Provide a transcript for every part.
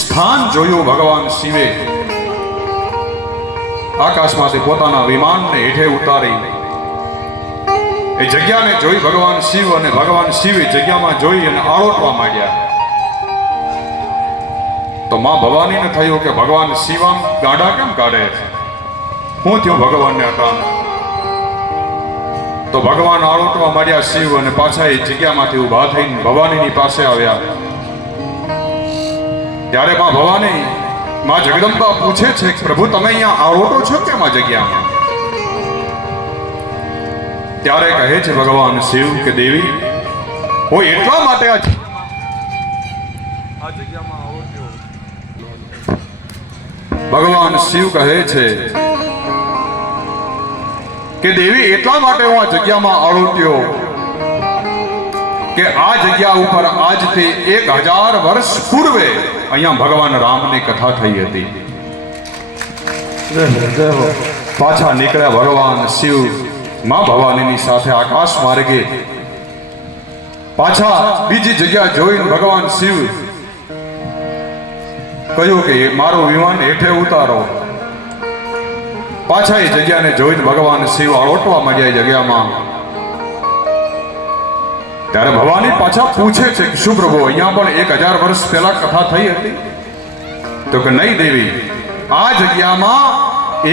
સ્થાન જોયું ભગવાન શિવે આકાશમાંથી પોતાના વિમાનને હેઠે ઉતારી એ જગ્યાને જોઈ ભગવાન શિવ અને ભગવાન શિવે જગ્યામાં જોઈ અને આળોટવા માંડ્યા. તો માં ભવાનીને થયું કે ભગવાન શિવામ ગાડા કેમ કાઢે છે, હું થયું ભગવાનને અટાણ. તો ભગવાન આળોટવા માંડ્યા શિવ અને પાછા એ જગ્યામાંથી ઊભા થઈને ભવાનીની પાસે આવ્યા. ત્યારે માં ભવાની માં જગદંબા પૂછે છે કે પ્રભુ તમે અહીંયા આળોટો છો કેમ આ જગ્યામાં? ત્યારે કહે છે ભગવાન શિવ કે દેવી હું એટલા માટે આ જગ્યામાં આળોટ્યો. ભગવાન શિવ કહે છે કે દેવી એટલા માટે હું આ જગ્યામાં આળોટ્યો કે આ જગ્યા ઉપર આજથી 1000 વર્ષ પૂર્વે અહીંયા ભગવાન રામની કથા થઈ હતી. પાછા નીકળ્યા ભગવાન શિવ માં ભવાનીની સાથે આકાશ માર્ગે. પાછા બીજી જગ્યા જોઈને ભગવાન શિવ કહ્યું કે મારું વિમાન હેઠે ઉતારો. પાછા એ જગ્યાને જોઈને ભગવાન શિવ આળોટવા માંડ્યા એ જગ્યામાં. ત્યારે ભવાની પાછા પૂછે છે કે શું પ્રભુ અહીંયા પણ 1000 વર્ષ પહેલા કથા થઈ હતી? તો કે નહીં દેવી, આ જગ્યામાં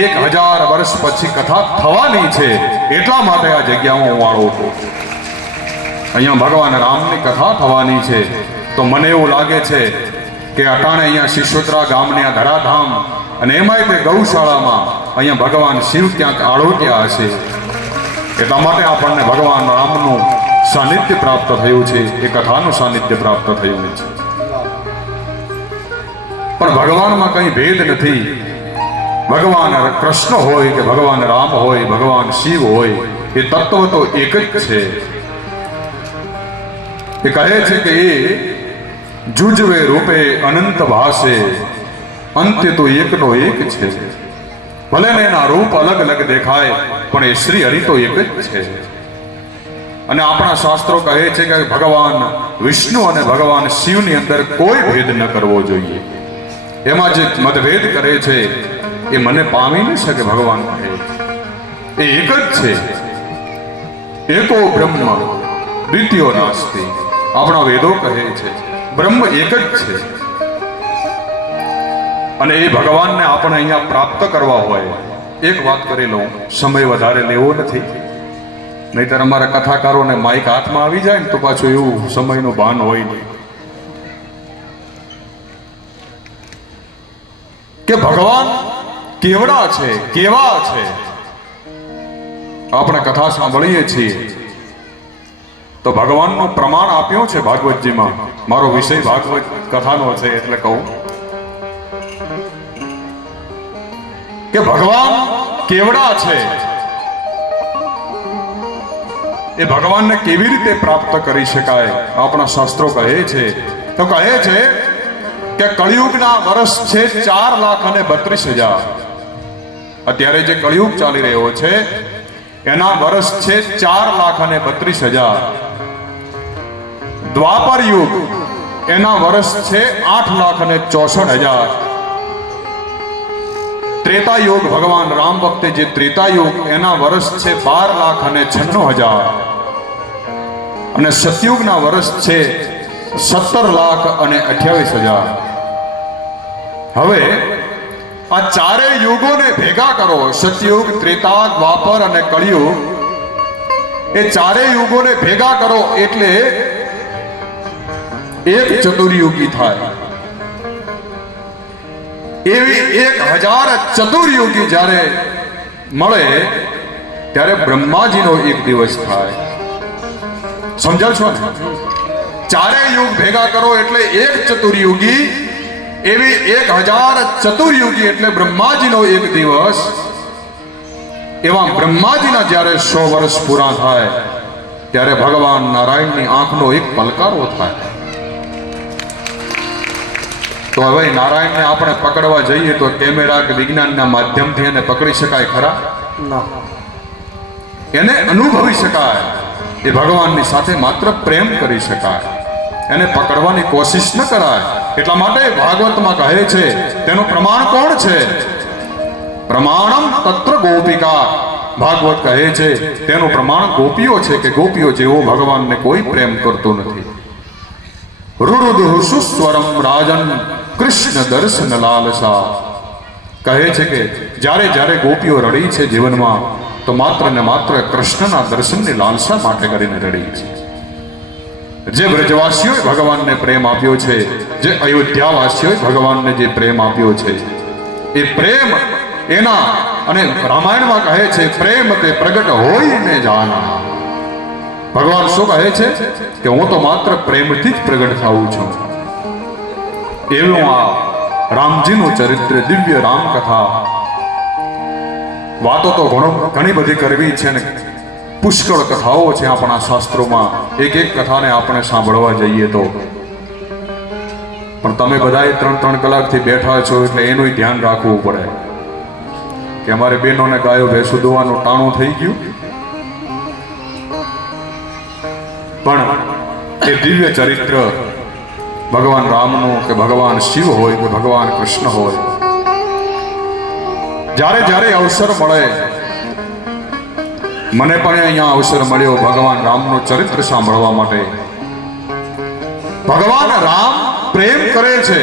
1000 વર્ષ પછી કથા થવાની છે એટલા માટે આ જગ્યામાં હું આળોટું. અહીંયા ભગવાન રામની કથા થવાની છે. તો મને એવું લાગે છે કે અટાણે અહીંયા શિશોત્રા ગામની આ ધરાધામ અને એમાંય તે ગૌશાળામાં અહીંયા ભગવાન શિવ ક્યાંક આળોટ્યા હશે. એટલા માટે આપણને ભગવાન રામનું સાનિધ્ય પ્રાપ્ત થયું છે, એ કથાનું સાનિધ્ય પ્રાપ્ત થયું છે. પણ ભગવાનમાં કંઈ ભેદ નથી. ભગવાન કૃષ્ણ હોય કે ભગવાન રામ હોય, ભગવાન શિવ હોય, એ તત્વ તો એક જ છે. એ કહે છે કે એ જુજવે રૂપે અનંત ભાસે, અંત્ય તો એકનો એક છે. ભલે ને એના રૂપ અલગ અલગ દેખાય પણ એ શ્રી હરિ તો એક જ છે. અને આપણા શાસ્ત્રો કહે છે કે ભગવાન વિષ્ણુ અને ભગવાન શિવની અંદર કોઈ ભેદ ન કરવો જોઈએ. એમાં જે મતભેદ કરે છે એ મને પામી ન શકે. ભગવાન કહે એ એક જ છે. એકો બ્રહ્મ દ્વિતીયો નાસ્તિ. આપણા વેદો કહે છે બ્રહ્મ એક જ છે. અને એ ભગવાનને આપણે અહીંયા પ્રાપ્ત કરવા હોય, એક વાત કરી લઉં, સમય વધારે લેવો નથી, નહીતર અમારા કથાકારોને માઇક હાથમાં આવી જાય ને તો પાછું એવું સમયનું ભાન હોય નહીં. કે ભગવાન કેવડા છે, કેવા છે. આપણે કથા સાંભળીએ છીએ તો ભગવાનનું પ્રમાણ આપ્યું છે ભાગવતજીમાં. મારો વિષય ભાગવત કથાનો છે એટલે કહું કે ભગવાન કેવડા છે. એ ભગવાનને કેવી રીતે પ્રાપ્ત કરી શકાય? આપણા શાસ્ત્રો કહે છે તો કહે છે કે કળિયુગના વર્ષ છે 4,32,000. અત્યારે જે કળિયુગ ચાલી રહ્યો છે એના વર્ષ છે 4,32,000. દ્વાપર યુગ એના વર્ષ છે 8,64,000. ત્રેતા યુગ ભગવાન રામ વખતે જે ત્રેતા યુગ એના વર્ષ છે 12,96,000. અને સતયુગના વર્ષ છે 17,28,000. હવે આ ચારેય યુગોને ભેગા કરો, સતયુગ, ત્રેતા, દ્વાપર અને કળિયુગ, એ ચારેય યુગોને ભેગા કરો એટલે એક ચતુર્યુગી થાય. એવી 1000 ચતુર્યુગી જ્યારે મળે ત્યારે બ્રહ્માજીનો એક દિવસ થાય. સમજાવ છો ને? ચારેય યુગ ભેગા કરો એટલે એક ચતુર્યુગી, એવી 1000 ચતુર્યુગી એટલે બ્રહ્માજીનો એક દિવસ. એવા બ્રહ્માજીના જ્યારે 100 વર્ષ પૂરા થાય ત્યારે ભગવાન નારાયણની આંખનો એક પલકારો થાય. તો હવે નારાયણને આપણે પકડવા જઈએ તો કેમેરા કે વિજ્ઞાનના માધ્યમથી એને પકડી શકાય ખરા? એને અનુભવી શકાય. એ ભગવાનની સાથે માત્ર પ્રેમ કરી શકાય, એને પકડવાની કોશિશ ન કરાય. એટલા માટે ભાગવતમાં કહે છે, તેનું પ્રમાણ કોણ છે? પ્રમાણમ તત્ર ગોપિકા. ભાગવત કહે છે તેનું પ્રમાણ ગોપીઓ છે કે ગોપીઓ જેવો ભગવાનને કોઈ પ્રેમ કરતો નથી. રુરુદુઃ સુસ્વરમ રાજન કૃષ્ણ દર્શન લાલસા. કહે છે કે જ્યારે જ્યારે ગોપીઓ રડી છે જીવનમાં, તો માત્ર ને માત્ર કૃષ્ણના દર્શનની લાલસા માટે કરીને રડી છે. જે બ્રજવાસીઓએ ભગવાનને પ્રેમ આપ્યો છે, જે અયોધ્યાવાસીઓએ ભગવાનને જે પ્રેમ આપ્યો છે, એ પ્રેમ એના, અને રામાયણમાં કહે છે પ્રેમ તે પ્રગટ હોઈને જાના. ભગવાન શું કહે છે કે હું તો માત્ર પ્રેમથી જ પ્રગટ થાઉં છું. એવું આ રામજીનું ચરિત્ર, દિવ્ય રામકથા. વાતો તો ઘણી બધી કરવી છે ને પુષ્કળ કથાઓ છે આપણા શાસ્ત્રોમાં. એક એક કથાને આપણે સાંભળવા જઈએ તો, પણ તમે બધાએ 3-3 કલાકથી બેઠા છો એટલે એનું ધ્યાન રાખવું પડે કે અમારે બહેનોને ગાયો ભેંસું દોવાનું ટાણું થઈ ગયું. પણ એ દિવ્ય ચરિત્ર ભગવાન રામનું કે ભગવાન શિવ હોય કે ભગવાન કૃષ્ણ હોય, જ્યારે જ્યારે અવસર મળે, મને પણ અહીંયા અવસર મળ્યો ભગવાન રામનું ચરિત્ર સાંભળવા માટે. ભગવાન રામ પ્રેમ કરે છે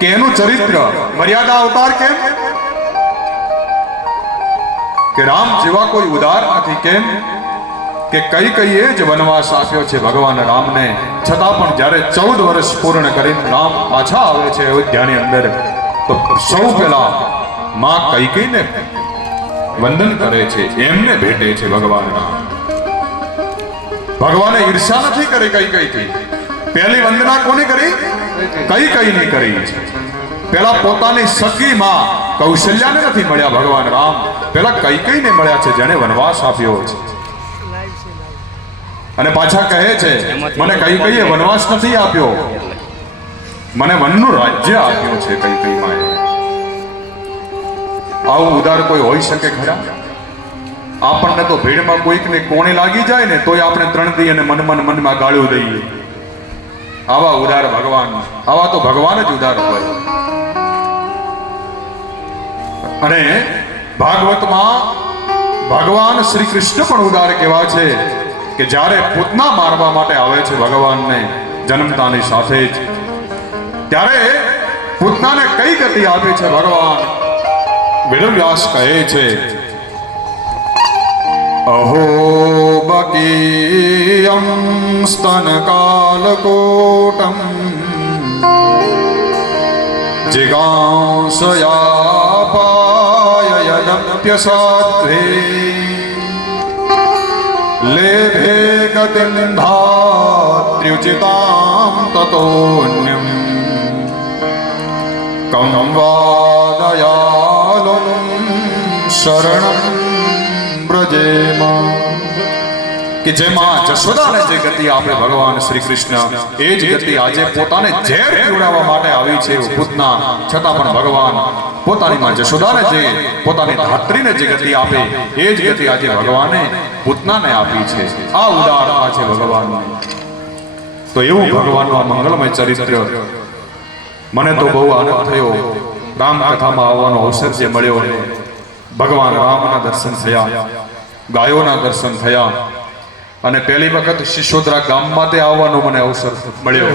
કે એનું ચરિત્ર મર્યાદા અવતાર કેમ? કે રામ જેવા કોઈ ઉદાર નથી કેમ? કે કઈ કઈએ જ વનવાસ આપ્યો છે ભગવાન રામને, છતાં પણ જ્યારે 14 વર્ષ પૂર્ણ કરીને રામ પાછા આવે છે અયોધ્યાની અંદર, તો સૌ પહેલા માં કૈકેયીને વંદન કરે છે, એમને ભેટે છે ભગવાન રામ. ભગવાને ઈર્ષા નથી કરી કૈકેયીથી. પહેલી વંદના કોની કરી? કૈકેયીની કરી છે. પહેલા પોતાની સગી માં કૌશલ્યાને નથી મળ્યા ભગવાન રામ, પહેલા કૈકેયીને મળ્યા છે જેને વનવાસ આપ્યો છે. અને પાછા કહે છે મને કૈકેયીએ વનવાસ નથી આપ્યો, મને વનનું રાજ્ય આપ્યું છે કૈકેયી માએ. આવું ઉદાર કોઈ હોઈ શકે ખરા? આપણને તો ભીડમાં કોઈકને કોણે લાગી જાય ને તોય આપણે 3 દી અને મનમાં ગાળ્યું દઈએ. આવા ઉદાર ભગવાન, આવા તો ભગવાન જ ઉદાર હોય. અને ભાગવતમાં ભગવાન શ્રી કૃષ્ણ પણ ઉદાર કેવા છે કે જ્યારે પૂતના મારવા માટે આવે છે ભગવાનને જન્મતાની સાથે જ, ત્યારે પૂતનાને કઈ ગતિ આપે છે ભગવાન? વેદવ્યાસ કહે છે, અહો બકીયમ સ્તન કાલકોટમ જિગાંસયાપાયયદપ્યસાધ્વે લેભે ગતિમ ધાત્ર્યુચિતામ તતોન્યમ કમ વાદયાલું શરણમ બ્રજેમા. કે જેમાં જશોદાને જે ગતિ આપે ભગવાન શ્રી કૃષ્ણ, એ જ ગતિ આજે પોતાને ઝેર પીવડાવવા માટે આવી છે પૂતના, છતાં પણ ભગવાન પોતાની માં જશોદાને જે પોતાની ધાત્રીને જે ગતિ આપે, એ જ ગતિ આજે ભગવાને પૂતનાને આપી છે. આ ઉદારતા છે ભગવાનની. તો એવું ભગવાનનું આ મંગલમય ચરિત્ર મને તો બહુ આનંદ થયો. રામકથામાં આવવાનો અવસર જે મળ્યો, ભગવાન રામના દર્શન થયા, ગાયોના દર્શન થયા, અને પહેલી વખત શિશોદરા ગામમાં તે આવવાનો મને અવસર મળ્યો.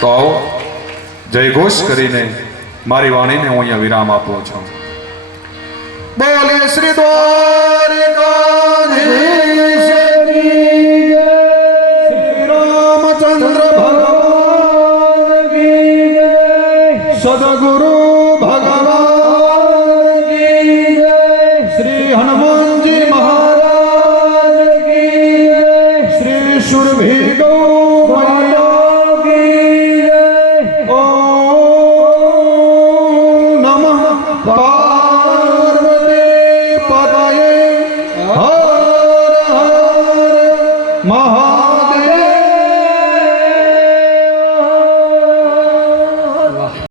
તો આવો જયઘોષ કરીને મારી વાણીને હું અહીંયા વિરામ આપું છું. બોલે શ્રી દ્વારિકાધીશ કી જય, શ્રી રામચંદ્ર ભગવાન કી જય, સદગુરુ ભગવાન કી જય, શ્રી હનુમાનજી મહારાજ કી જય, શ્રી સુરભી